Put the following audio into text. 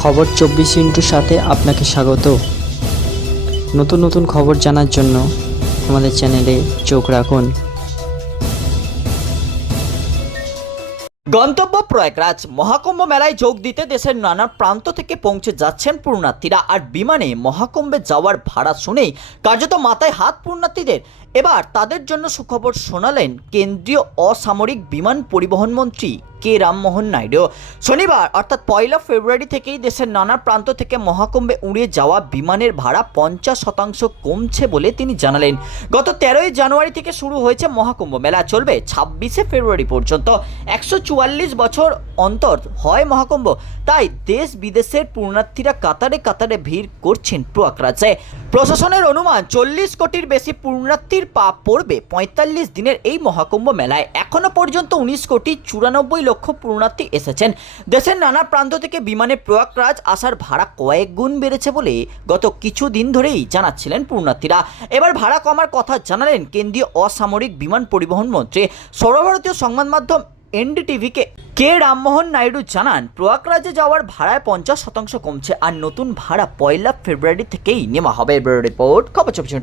খবর চব্বিশ ইন্টুর সাথে আপনাকে স্বাগত। নতুন নতুন খবর জানার জন্য আমাদের চ্যানেলে চোখ রাখুন। গন্তব্য প্রয়াগরাজ। মহাকুম্ভ মেলায় যোগ দিতে দেশের নানা প্রান্ত থেকে পৌঁছে যাচ্ছেন পূর্ণার্থীরা আর বিমানে মহাকুম্ভে যাওয়ার ভাড়া শুনেই কার্যত মাথায় হাত পূর্ণার্থীদের এবার তাদের জন্য সুখবর শোনালেন কেন্দ্রীয় অসামরিক বিমান পরিবহন মন্ত্রী কে রামমোহন নাইডু। শনিবার, অর্থাৎ পয়লা ফেব্রুয়ারি থেকেই দেশের নানা প্রান্ত থেকে মহাকুম্ভে উড়ে যাওয়া বিমানের ভাড়া পঞ্চাশ শতাংশ কমছে বলে তিনি জানালেন। গত তেরোই জানুয়ারি থেকে শুরু হয়েছে মহাকুম্ভ মেলা, চলবে ছাব্বিশে ফেব্রুয়ারি পর্যন্ত। একশো চুয়াল্লিশ বছর অন্তর হয় মহাকুম্ভ, তাই দেশ বিদেশের পূর্ণার্থীরা কাতারে কাতারে ভিড় করছেন প্রয়াগরাজে। প্রশাসনের অনুমান, চল্লিশ কোটির বেশি পূর্ণার্থীর পা পড়বে। পঁয়তাল্লিশ দিনের এই মহাকুম্ভ মেলায় এখনও পর্যন্ত উনিশ কোটি চুরানব্বই লক্ষ পূর্ণার্থী এসেছেন। দেশের নানা প্রান্ত থেকে বিমানে প্রয়াগরাজ আসার ভাড়া কয়েক গুণ বেড়েছে বলে গত কিছুদিন ধরেই জানাচ্ছিলেন পূর্ণার্থীরা এবার ভাড়া কমার কথা জানালেন কেন্দ্রীয় অসামরিক বিমান পরিবহন মন্ত্রী। সর্বভারতীয় সংবাদ মাধ্যম এনডিটিভিকে কে রামমোহন নাইডু জানান, প্রয়াগরাজে যাওয়ার ভাড়ায় পঞ্চাশ শতাংশ কমছে, আর নতুন ভাড়া পয়লা ফেব্রুয়ারি থেকেই নেওয়া হবে। রিপোর্ট, খবর চব্বিশ